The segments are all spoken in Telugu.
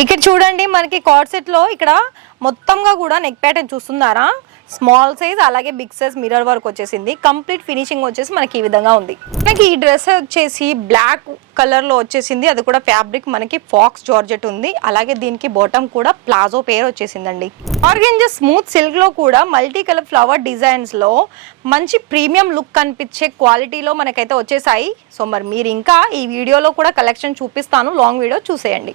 ఇక్కడ చూడండి మనకి కార్డ్ సెట్ లో ఇక్కడ మొత్తంగా కూడా నెక్ ప్యాటర్న్ చూస్తున్నారా, స్మాల్ సైజ్ అలాగే బిగ్ సైజ్ మిర్రర్ వర్క్ వచ్చేసింది. కంప్లీట్ ఫినిషింగ్ వచ్చేసి మనకి ఈ విధంగా ఉంది. మనకి ఈ డ్రెస్ వచ్చేసి బ్లాక్ కలర్ లో వచ్చేసింది, అది కూడా ఫ్యాబ్రిక్ మనకి ఫాక్స్ జార్జెట్ ఉంది. అలాగే దీనికి బాటమ్ కూడా ప్లాజో పేర్ వచ్చేసిందండి. ఆర్గెంజా స్మూత్ సిల్క్ లో కూడా మల్టీ కలర్ ఫ్లవర్ డిజైన్స్ లో మంచి ప్రీమియం లుక్ కనిపించే క్వాలిటీలో మనకైతే వచ్చేసాయి. సో మరి మీరు ఇంకా ఈ వీడియోలో కూడా కలెక్షన్ చూపిస్తాను, లాంగ్ వీడియో చూసేయండి.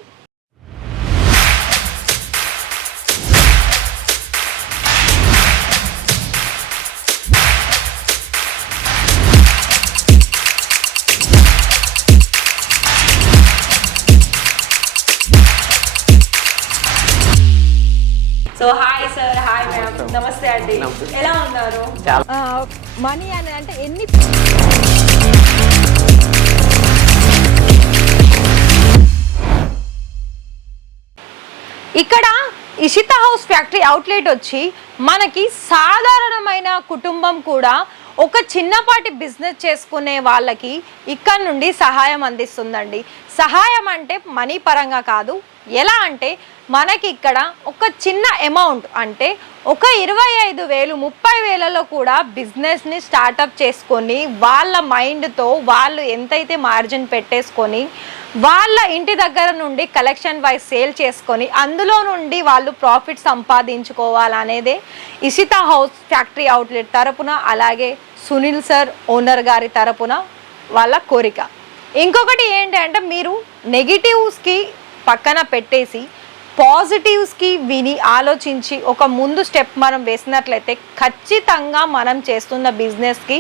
So hi sir, hi ma'am, నమస్తే అండి. ఎలా ఉన్నారు? మనీ అని అంటే ఎన్ని ఇక్కడ ఇషితా హౌస్ ఫ్యాక్టరీ అవుట్లెట్ వచ్చి మనకి సాధారణమైన కుటుంబం కూడా ఒక చిన్నపాటి బిజినెస్ చేసుకునే వాళ్ళకి ఇక్కడ నుండి సహాయం అందిస్తుందండి. సహాయం అంటే మనీ పరంగా కాదు, ఎలా అంటే మనకి ఇక్కడ ఒక చిన్న అమౌంట్ అంటే ఒక 25,000 30,000లో కూడా బిజినెస్ని స్టార్టప్ చేసుకొని వాళ్ళ మైండ్తో వాళ్ళు ఎంతైతే మార్జిన్ పెట్టేసుకొని వాళ్ళ ఇంటి దగ్గర నుండి కలెక్షన్ వైజ్ సేల్ చేసుకొని అందులో నుండి వాళ్ళు ప్రాఫిట్ సంపాదించుకోవాలనేదే ఇషితా హౌస్ ఫ్యాక్టరీ అవుట్లెట్ తరపున అలాగే సునీల్ సార్ ఓనర్ గారి తరపున వాళ్ళ కోరిక. ఇంకొకటి ఏంటంటే మీరు నెగిటివ్స్కి పక్కన పెట్టేసి పాజిటివ్స్కి విని ఆలోచించి ఒక ముందు స్టెప్ మనం వేసినట్లయితే ఖచ్చితంగా మనం చేస్తున్న బిజినెస్కి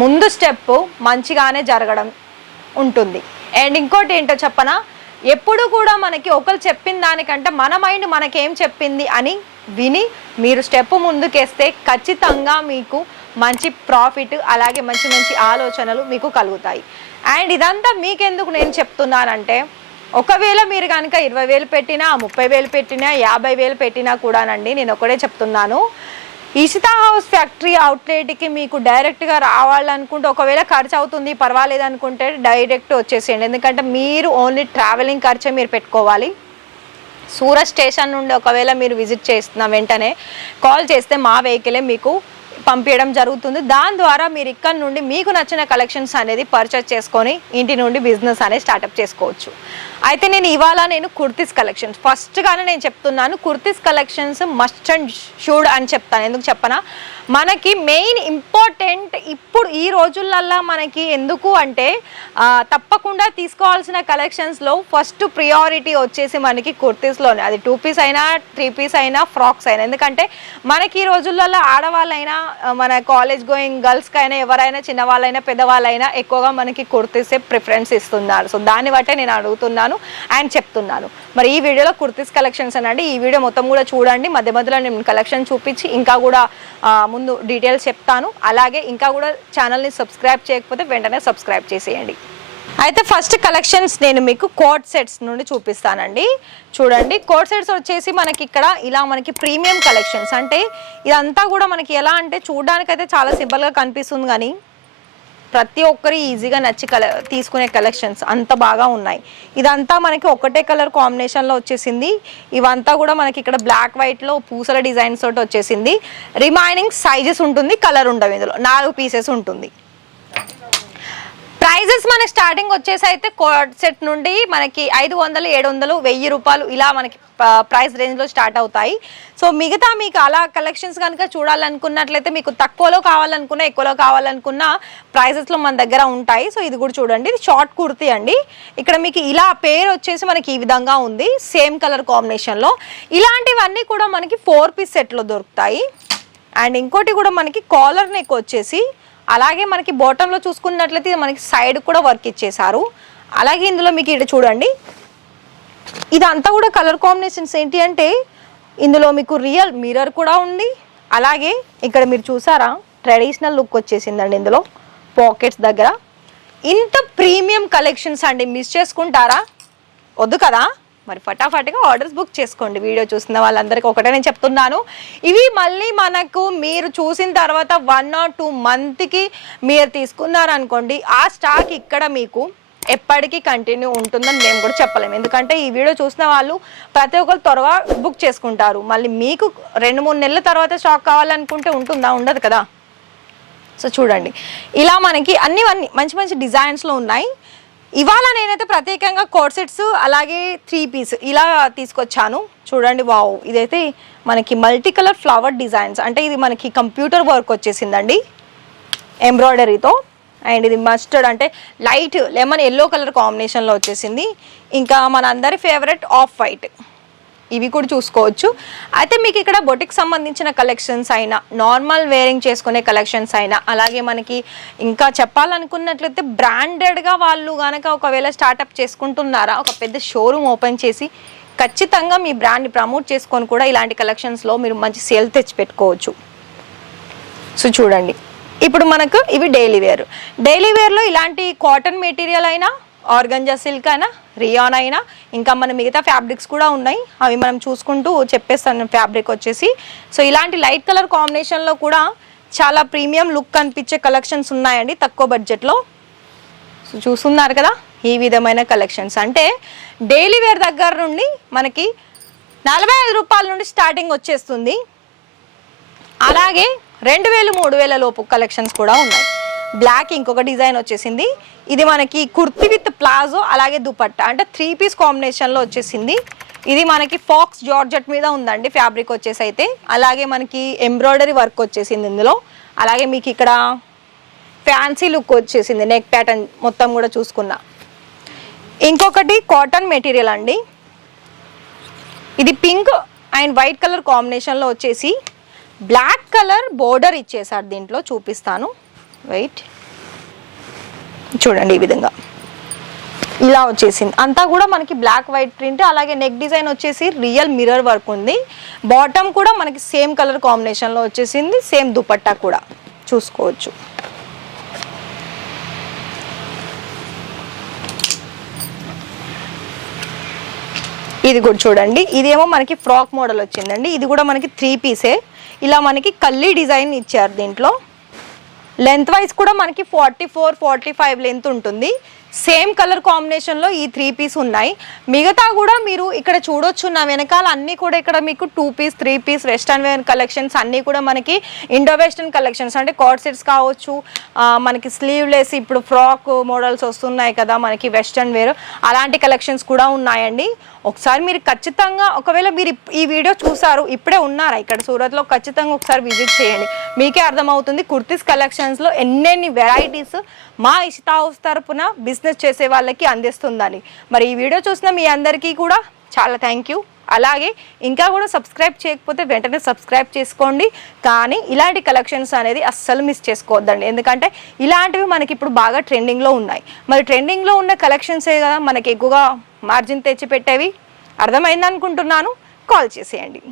ముందు స్టెప్ మంచిగానే జరగడం ఉంటుంది. అండ్ ఇంకోటి ఏంటో చెప్పనా, ఎప్పుడు కూడా మనకి ఒకరు చెప్పిన దానికంటే మన మైండ్ మనకేం చెప్పింది అని విని మీరు స్టెప్ ముందుకేస్తే ఖచ్చితంగా మీకు మంచి ప్రాఫిట్ అలాగే మంచి మంచి ఆలోచనలు మీకు కలుగుతాయి. అండ్ ఇదంతా మీకెందుకు నేను చెప్తున్నానంటే ఒకవేళ మీరు కనుక 20,000 పెట్టినా 30,000 పెట్టినా 50,000 పెట్టినా కూడానండి, నేను ఒకటే చెప్తున్నాను, ఇషితా హౌస్ ఫ్యాక్టరీ అవుట్లెట్కి మీకు డైరెక్ట్గా రావాలనుకుంటే ఒకవేళ ఖర్చు అవుతుంది పర్వాలేదు అనుకుంటే డైరెక్ట్ వచ్చేసేయండి. ఎందుకంటే మీరు ఓన్లీ ట్రావెలింగ్ ఖర్చే మీరు పెట్టుకోవాలి. సూరత్ స్టేషన్ నుండి ఒకవేళ మీరు విజిట్ చేస్తున్న వెంటనే కాల్ చేస్తే మా వెహికలే మీకు పంపించడం జరుగుతుంది. దాని ద్వారా మీరు ఇక్కడ నుండి మీకు నచ్చిన కలెక్షన్స్ అనేది పర్చేస్ చేసుకొని ఇంటి నుండి బిజినెస్ అనేది స్టార్ట్అప్ చేసుకోవచ్చు. అయితే నేను కుర్తీస్ కలెక్షన్స్ ఫస్ట్గానే నేను చెప్తున్నాను, kurtis collections must and should అని చెప్తాను. ఎందుకు చెప్పనా, మనకి మెయిన్ ఇంపార్టెంట్ ఇప్పుడు ఈ రోజులల్లో మనకి ఎందుకు అంటే తప్పకుండా తీసుకోవాల్సిన కలెక్షన్స్లో ఫస్ట్ ప్రియారిటీ వచ్చేసి మనకి కుర్తీస్లోనే, అది 2 పీస్ అయినా 3 పీస్ అయినా ఫ్రాక్స్ అయినా. ఎందుకంటే మనకి ఈ రోజులలో ఆడవాళ్ళైనా మన కాలేజ్ గోయింగ్ గర్ల్స్కి అయినా ఎవరైనా చిన్నవాళ్ళైనా పెద్దవాళ్ళైనా ఎక్కువగా మనకి కుర్తీసే ప్రిఫరెన్స్ ఇస్తున్నారు. సో దాన్ని బట్టే నేను అడుగుతున్నాను అండ్ చెప్తున్నాను. మరి ఈ వీడియోలో కుర్తీస్ కలెక్షన్స్ అనండి, ఈ వీడియో మొత్తం కూడా చూడండి. మధ్య మధ్యలో నేను కలెక్షన్ చూపించి ఇంకా కూడా ముందు డీటెయిల్స్ చెప్తాను. అలాగే ఇంకా కూడా ఛానల్ని సబ్స్క్రైబ్ చేయకపోతే వెంటనే సబ్స్క్రైబ్ చేసేయండి. అయితే ఫస్ట్ కలెక్షన్స్ నేను మీకు కోట్ సెట్స్ నుండి చూపిస్తానండి. చూడండి, కోట్ సెట్స్ వచ్చేసి మనకి ఇక్కడ ఇలా మనకి ప్రీమియం కలెక్షన్స్, అంటే ఇదంతా కూడా మనకి ఎలా అంటే చూడడానికైతే చాలా సింపుల్గా కనిపిస్తుంది కానీ ప్రతి ఒక్కరు ఈజీగా నచ్చి తీసుకునే కలెక్షన్స్ అంత బాగా ఉన్నాయి. ఇదంతా మనకి ఒకటే కలర్ కాంబినేషన్లో వచ్చేసింది. ఇవంతా కూడా మనకి ఇక్కడ బ్లాక్ వైట్లో పూసల డిజైన్స్ తోటి వచ్చేసింది. రిమైనింగ్ సైజెస్ ఉంటుంది, కలర్ ఉండవు. ఇందులో 4 పీసెస్ ఉంటుంది. ప్రైజెస్ మనకి స్టార్టింగ్ వచ్చేసి అయితే కోట్ సెట్ నుండి మనకి 500, 700, 1000 రూపాయలు ఇలా మనకి ప్రైస్ రేంజ్లో స్టార్ట్ అవుతాయి. సో మిగతా మీకు అలా కలెక్షన్స్ కనుక చూడాలనుకున్నట్లయితే మీకు తక్కువలో కావాలనుకున్నా ఎక్కువలో కావాలనుకున్న ప్రైజెస్లో మన దగ్గర ఉంటాయి. సో ఇది కూడా చూడండి, ఇది షార్ట్ కుర్తీ అండి. ఇక్కడ మీకు ఇలా పేరు వచ్చేసి మనకి ఈ విధంగా ఉంది, సేమ్ కలర్ కాంబినేషన్లో. ఇలాంటివన్నీ కూడా మనకి 4 పీస్ సెట్లో దొరుకుతాయి. అండ్ ఇంకోటి కూడా మనకి కాలర్ నెక్ వచ్చేసి అలాగే మనకి బాటంలో చూసుకున్నట్లయితే మనకి సైడ్ కూడా వర్క్ ఇచ్చేసారు. అలాగే ఇందులో మీకు ఇక్కడ చూడండి, ఇదంతా కూడా కలర్ కాంబినేషన్స్ ఏంటి అంటే ఇందులో మీకు రియల్ మిర్రర్ కూడా ఉంది. అలాగే ఇక్కడ మీరు చూసారా ట్రెడిషనల్ లుక్ వచ్చేసిందండి. ఇందులో పాకెట్స్ దగ్గర ఇంత ప్రీమియం కలెక్షన్స్ అండి, మిస్ చేసుకుంటారా? వద్దు కదా, మరి ఫటాఫట్గా ఆర్డర్స్ బుక్ చేసుకోండి. వీడియో చూస్తున్న వాళ్ళందరికీ ఒకటే నేను చెప్తున్నాను, ఇవి మళ్ళీ మనకు మీరు చూసిన తర్వాత 1 or 2 మంత్కి మీరు తీసుకున్నారనుకోండి, ఆ స్టాక్ ఇక్కడ మీకు ఎప్పటికీ కంటిన్యూ ఉంటుందని మేము కూడా చెప్పలేము. ఎందుకంటే ఈ వీడియో చూసిన వాళ్ళు ప్రతి ఒక్కరు త్వరగా బుక్ చేసుకుంటారు. మళ్ళీ మీకు 2-3 నెలల తర్వాత స్టాక్ కావాలనుకుంటే ఉంటుందా? ఉండదు కదా. సో చూడండి, ఇలా మనకి అన్ని మంచి మంచి డిజైన్స్లో ఉన్నాయి. ఇవాళ నేనైతే ప్రత్యేకంగా కోట్ సెట్స్ అలాగే 3 పీస్ ఇలా తీసుకొచ్చాను. చూడండి, వావ్, ఇదైతే మనకి మల్టీ కలర్ ఫ్లవర్ డిజైన్స్, అంటే ఇది మనకి కంప్యూటర్ వర్క్ వచ్చేసిందండి ఎంబ్రాయిడరీతో. అండ్ ఇది మస్టర్డ్ అంటే లైట్ లెమన్ ఎల్లో కలర్ కాంబినేషన్లో వచ్చేసింది. ఇంకా మన అందరి ఫేవరెట్ ఆఫ్ వైట్, ఇవి కూడా చూసుకోవచ్చు. అయితే మీకు ఇక్కడ బొటిక్ సంబంధించిన కలెక్షన్స్ అయినా, నార్మల్ వేరింగ్ చేసుకునే కలెక్షన్స్ అయినా, అలాగే మనకి ఇంకా చెప్పాలనుకున్నట్లయితే బ్రాండెడ్గా వాళ్ళు కనుక ఒకవేళ స్టార్టప్ చేసుకుంటున్నారా, ఒక పెద్ద షోరూమ్ ఓపెన్ చేసి ఖచ్చితంగా మీ బ్రాండ్ని ప్రమోట్ చేసుకొని కూడా ఇలాంటి కలెక్షన్స్లో మీరు మంచి సేల్ తెచ్చి పెట్టుకోవచ్చు. సో చూడండి, ఇప్పుడు మనకు ఇవి డైలీ వేర్లో ఇలాంటి కాటన్ మెటీరియల్ అయినా, ఆర్గంజా సిల్క్ అయినా, రియాన్ అయినా, ఇంకా మన మిగతా ఫ్యాబ్రిక్స్ కూడా ఉన్నాయి. అవి మనం చూసుకుంటూ చెప్పేస్తాను. ఫ్యాబ్రిక్ వచ్చేసి సో ఇలాంటి లైట్ కలర్ కాంబినేషన్లో కూడా చాలా ప్రీమియం లుక్ కనిపించే కలెక్షన్స్ ఉన్నాయండి తక్కువ బడ్జెట్లో. సో చూస్తున్నారు కదా, ఈ విధమైన కలెక్షన్స్ అంటే డైలీ వేర్ దగ్గర నుండి మనకి 45 రూపాయల నుండి స్టార్టింగ్ వచ్చేస్తుంది. అలాగే 2000-3000 లోపు కలెక్షన్స్ కూడా ఉన్నాయి. బ్లాక్ ఇంకొక డిజైన్ వచ్చేసింది. ఇది మనకి కుర్తి విత్ ప్లాజో అలాగే దుపట్టా, అంటే 3 పీస్ కాంబినేషన్లో వచ్చేసింది. ఇది మనకి ఫాక్స్ జార్జెట్ మీద ఉందండి ఫ్యాబ్రిక్ వచ్చేసి. అయితే అలాగే మనకి ఎంబ్రాయిడరీ వర్క్ వచ్చేసింది ఇందులో. అలాగే మీకు ఇక్కడ ఫ్యాన్సీ లుక్ వచ్చేసింది, నెక్ ప్యాటర్న్ మొత్తం కూడా చూసుకున్నా. ఇంకొకటి కాటన్ మెటీరియల్ అండి. ఇది పింక్ అండ్ వైట్ కలర్ కాంబినేషన్లో వచ్చేసి బ్లాక్ కలర్ బోర్డర్ ఇచ్చేసారు. దీంట్లో చూపిస్తాను, వెయిట్ చూడండి. ఈ విధంగా ఇలా వచ్చేసింది. అంతా కూడా మనకి బ్లాక్ వైట్ ప్రింట్. అలాగే నెక్ డిజైన్ వచ్చేసి రియల్ మిర్రర్ వర్క్ ఉంది. బాటమ్ కూడా మనకి సేమ్ కలర్ కాంబినేషన్లో వచ్చేసింది. సేమ్ దుపట్టా కూడా చూసుకోవచ్చు. ఇది కూడా చూడండి, ఇదేమో మనకి ఫ్రాక్ మోడల్ వచ్చిందండి. ఇది కూడా మనకి 3 పీసే. ఇలా మనకి కల్లీ డిజైన్ ఇచ్చారు. దీంట్లో లెంత్ వైజ్ కూడా మనకి 44-45 లెంత్ ఉంటుంది. సేమ్ కలర్ కాంబినేషన్లో ఈ 3 పీస్ ఉన్నాయి. మిగతా కూడా మీరు ఇక్కడ చూడొచ్చు. నా వెనకాల అన్నీ కూడా ఇక్కడ మీకు 2 piece 3 piece western wear collections అన్నీ కూడా మనకి ఇండో వెస్టర్న్ కలెక్షన్స్, అంటే కాట్ సెట్స్ కావచ్చు, మనకి స్లీవ్లెస్ ఇప్పుడు ఫ్రాక్ మోడల్స్ వస్తున్నాయి కదా మనకి వెస్టర్న్ వేర్, అలాంటి కలెక్షన్స్ కూడా ఉన్నాయండి. ఒకసారి మీరు ఖచ్చితంగా, ఒకవేళ మీరు ఈ వీడియో చూసారు, ఇప్పుడే ఉన్నారా ఇక్కడ సూరత్లో, ఖచ్చితంగా ఒకసారి విజిట్ చేయండి. మీకే అర్థమవుతుంది కుర్తీస్ కలెక్షన్స్లో ఎన్నెన్ని వెరైటీస్ మా ఇషితా హౌస్ తరపున బిజినెస్ చేసే వాళ్ళకి అందిస్తుందని. మరి ఈ వీడియో చూసిన మీ అందరికీ కూడా చాలా థ్యాంక్ యూ. అలాగే ఇంకా కూడా సబ్స్క్రైబ్ చేయకపోతే వెంటనే సబ్స్క్రైబ్ చేసుకోండి. కానీ ఇలాంటి కలెక్షన్స్ అనేది అస్సలు మిస్ చేసుకోవద్దండి. ఎందుకంటే ఇలాంటివి మనకి ఇప్పుడు బాగా ట్రెండింగ్లో ఉన్నాయి. మరి ట్రెండింగ్లో ఉన్న కలెక్షన్సే కదా మనకి ఎక్కువగా మార్జిన్ తెచ్చి పెట్టేవి. అర్థమైంది అనుకుంటున్నాను. కాల్ చేసేయండి.